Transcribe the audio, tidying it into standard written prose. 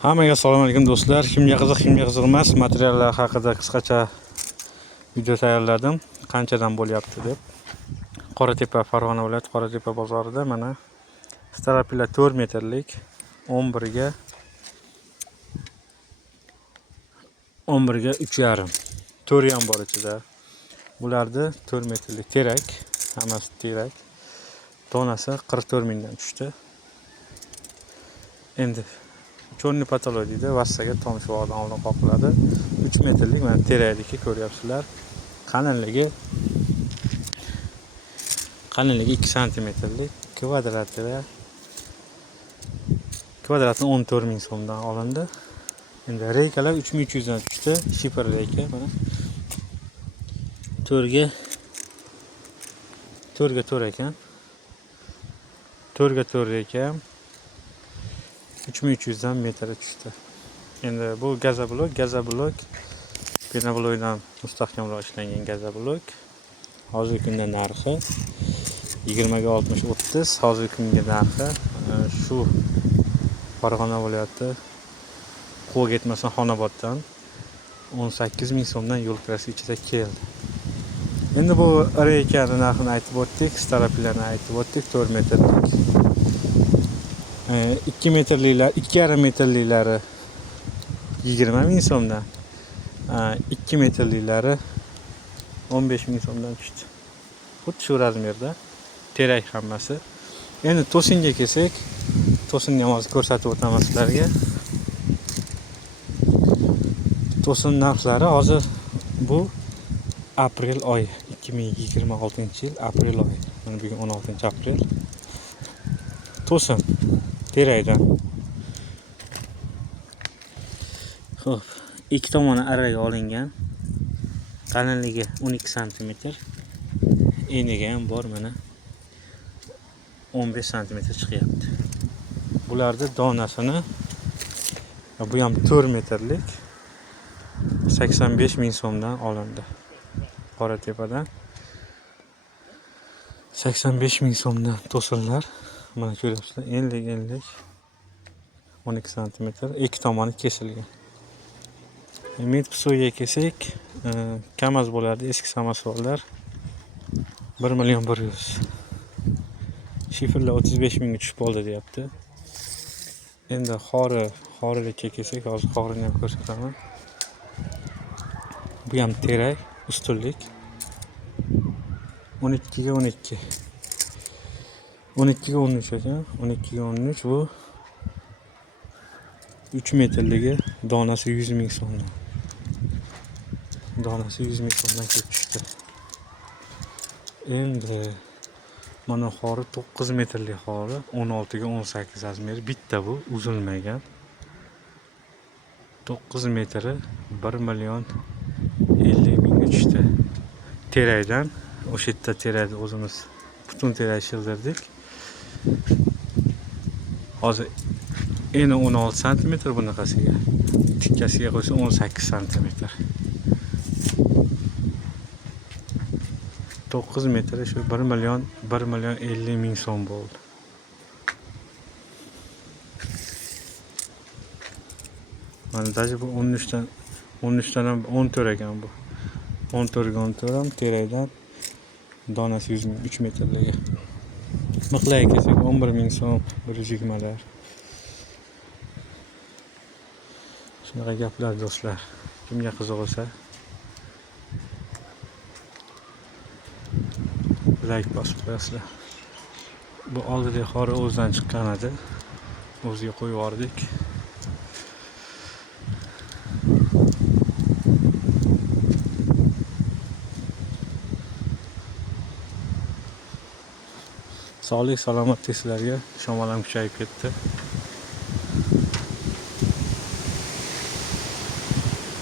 Hammaga assalomu alaykum do'stlar. Kimga qiziq, kimga qiziq emas materiallar haqida qisqacha video tayyorladim. Qanchadan bo'lyapti deb. Qoratepa, Farg'ona viloyati Qoratepa bozorida mana Starapilla 4 metrlik 11 ga 3,5. 4 ham bor ichida. Bularda 4 metrlik terak, hammasi terak. Donasi 44 mingdan tushdi. Endi Chorni patolog deydi, vassaga tomchivoqdan oldin qoqiladi. 3 metrlik mana terakniki ko'ryapsizlar. Qalinligi 2 santimetrlik kvadrati 14 ming so'mdan olindi. Endi reykalar 3300 dan tushdi. Shifr reyka mana 4 ga 4 ekan. 4 ga 4 reyka 3300 dan metr tushdi. Endi bu gazoblok penoblokdan mustahkamroq ishlangan gazoblok. Hozirgi kunda narxi 20 ga 60-30. Hozirgi kunga narxi shu Farg'ona viloyati qo'g' yetmasan Xonoboddan 18 ming so'mdan yo'l kirasi ichida keldi. Endi bu reykani narxini aytib o'tdik, Starapillani aytib o'tdik, 4 metrlik. 2 metrliklar, 2,5 metrliklari 20 ming so'mdan, 2 metrliklari 15 ming so'mdan tushdi. Xuddi shu razmerda terak hammasi. Endi to'singa kelsak, to'sinni ham hozir ko'rsatib o'taman sizlarga. To'sin narxlari hozir bu aprel oyi, 2026-yil aprel oyi. Mana bugun 16-aprel. To'sin terakdan. Xo'p, ikki tomoni araga olingan. Qalinligi 12 cm. Eniga ham bor mana 15 cm chiqyapti. Bularda donasini bu ham 4 metrlik 85 ming so'mdan olindi. Qoratepadan 85 ming so'mdan to'sinlar. Mana ko'ryapsizlar, enlik 12 cm, ikki tomoni kesilgan. Medpsoga kelsak, kamaz bo'lardi, eski samosollar 1 million 100. Shifrlar 35 mingga tushib qoldi deyapti. Endi xorilikka kelsak, hozir xorini ham ko'rsataman. Bu ham terak, ustunlik 12 ga 12. 12 ga 13 ekan. 12 ga 13 bu 3 metrligi donasi 100 ming so'mdan. Donasi 100 ming so'mdan kelib tushdi. Endi mana xori 9 metrlik xori, 16 ga 18 razmer, bitta bu uzilmagan. 9 metri 1 million 50 mingga tushdi. Terakdan, o'sha yerda terakni o'zimiz butun terak shildirdik. Hozir eni 16 cm bunaqasiga. Tikkasiga qo'ysa 18 cm. 9 metri shu 1 million 50 ming so'm bo'ldi. Mana daji bu 13 dan ham 14 ekan bu. 14 ga 14 ham terakdan donasi 100 ming, 3 metrligi. Miqlarga kelsak 11 ming so'm, 120 lar. Shunaqa gaplar do'stlar. Kimga qiziq bo'lsa like bosib qo'yasizlar. Bu oldida xori o'zidan chiqqan edi. O'ziga qo'yib yubordik. Sog'lik, salomatlik sizlarga. Shamol ham kuchayib ketdi.